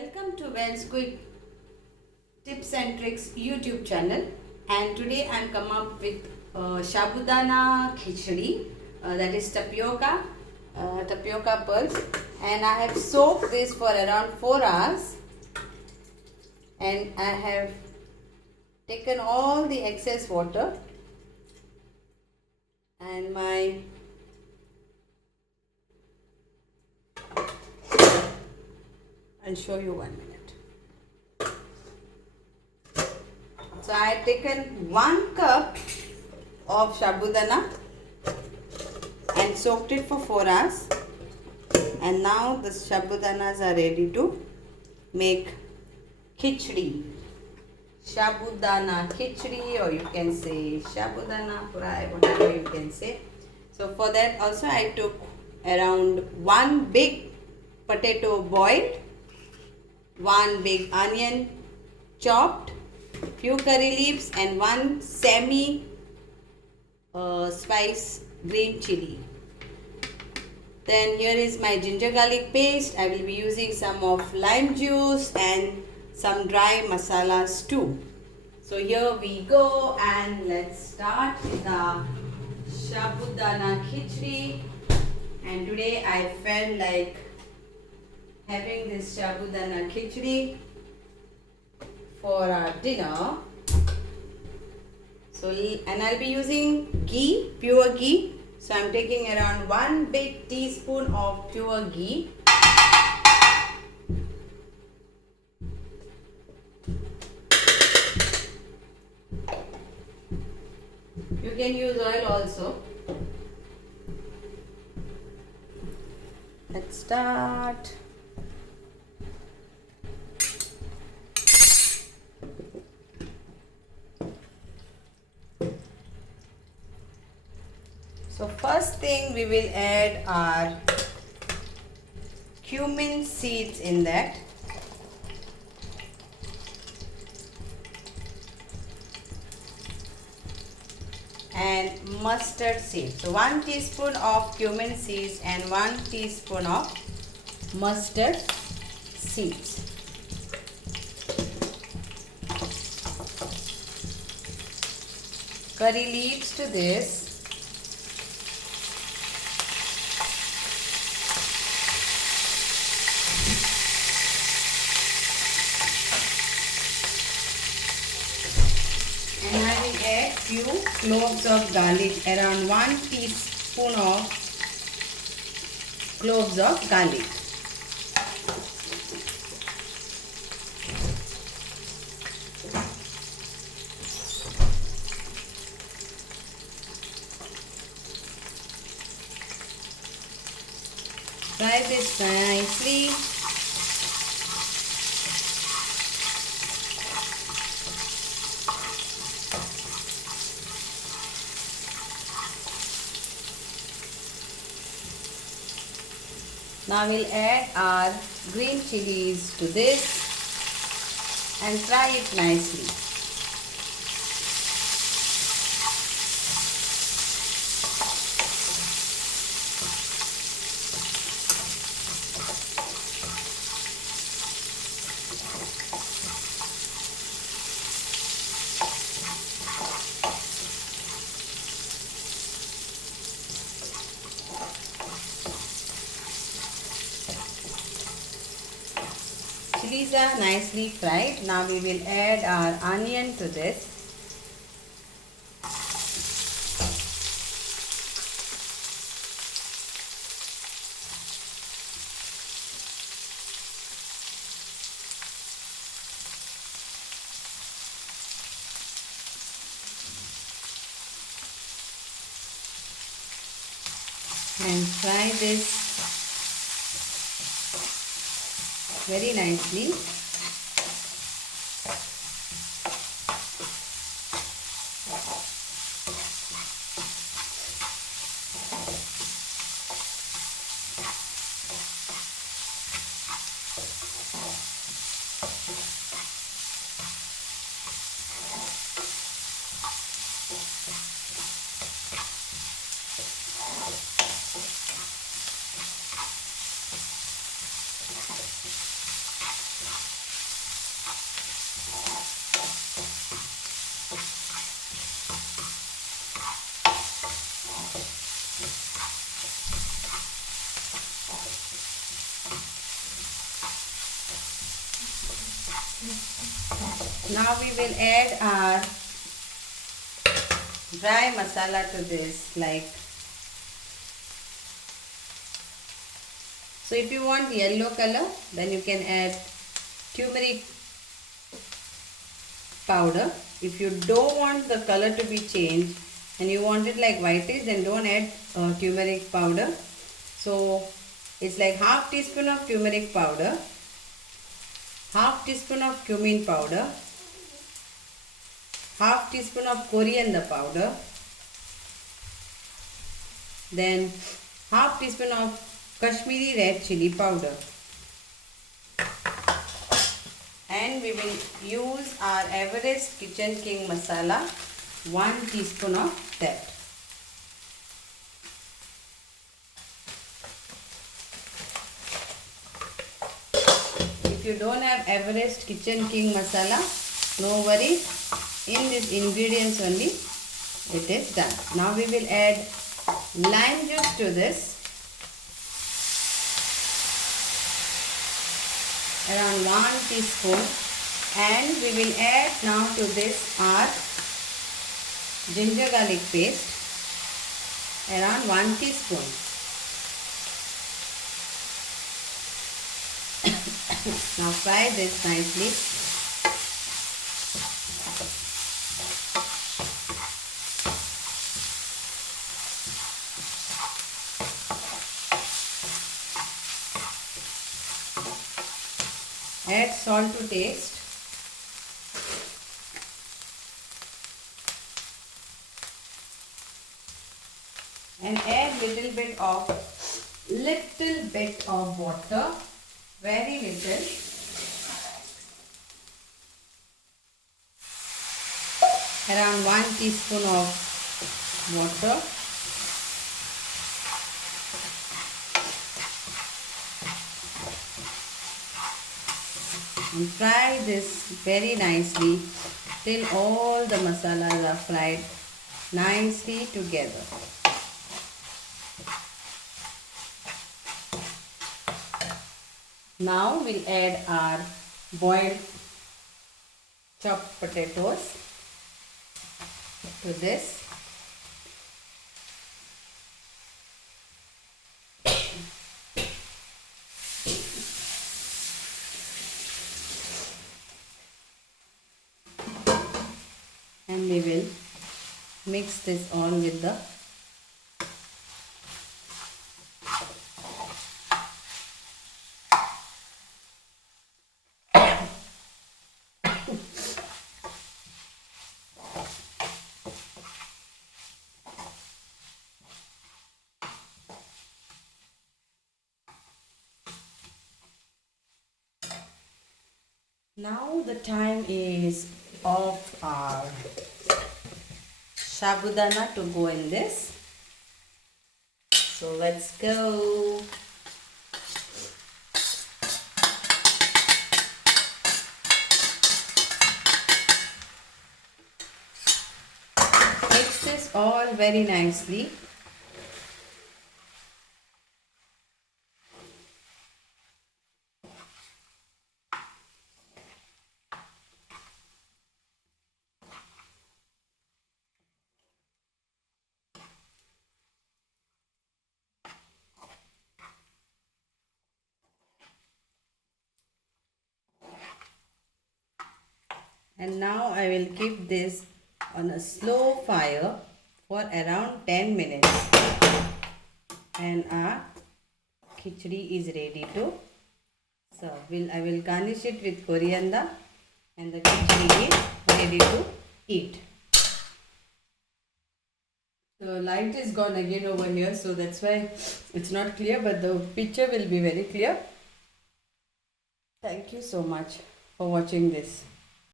Welcome to Wells Quick Tips and Tricks YouTube channel, and today I am come up with Sabudana Khichdi, that is tapioca, tapioca pearls, and I have soaked this for around 4 hours, and I have taken all the excess water, and I'll show you 1 minute. So I have taken 1 cup of sabudana and soaked it for 4 hours, and now the sabudanas are ready to make khichdi. Sabudana khichdi, or you can say sabudana fry, whatever you can say. So for that also I took around 1 big potato boiled, 1 big onion chopped, few curry leaves, and 1 semi spice green chili. Then here is my ginger garlic paste. I will be using some of lime juice and some dry masalas too. So here we go, and let's start with the sabudana khichdi. And today I felt like having this sabudana khichdi for our dinner. So, and I'll be using ghee, pure ghee. So I'm taking around 1 big teaspoon of pure ghee. You can use oil also. Let's start. So first thing we will add our cumin seeds in that. And mustard seeds. So 1 teaspoon of cumin seeds and 1 teaspoon of mustard seeds. Curry leaves to this. And I will add few cloves of garlic, around 1 teaspoon of cloves of garlic. Fry this nicely. Now we'll add our green chilies to this and fry it nicely. Chilies are nicely fried. Now we will add our onion to this. And fry this very nicely. Now we will add our dry masala to this, so if you want yellow color, then you can add turmeric powder. If you don't want the color to be changed and you want it like whitish, then don't add turmeric powder. So it's like half teaspoon of turmeric powder, half teaspoon of cumin powder, half teaspoon of coriander powder, then half teaspoon of Kashmiri red chili powder, and we will use our Everest Kitchen King masala, 1 teaspoon of that. If you don't have Everest Kitchen King masala, no worries, in these ingredients only it is done. Now we will add lime juice to this, around 1 teaspoon, and we will add now to this our ginger garlic paste, around 1 teaspoon. Now fry this nicely. Add salt to taste. And add little bit of water, very little. Around 1 teaspoon of water. And fry this very nicely till all the masalas are fried nicely together. Now we'll add our boiled chopped potatoes to this. And we will mix this all with the Now the time is of our Sabudana to go in this. So let's go. Mix this all very nicely. And now I will keep this on a slow fire for around 10 minutes. And our khichdi is ready to serve. I will garnish it with coriander, and the khichdi is ready to eat. The light is gone again over here, so that's why it's not clear, but the picture will be very clear. Thank you so much for watching this.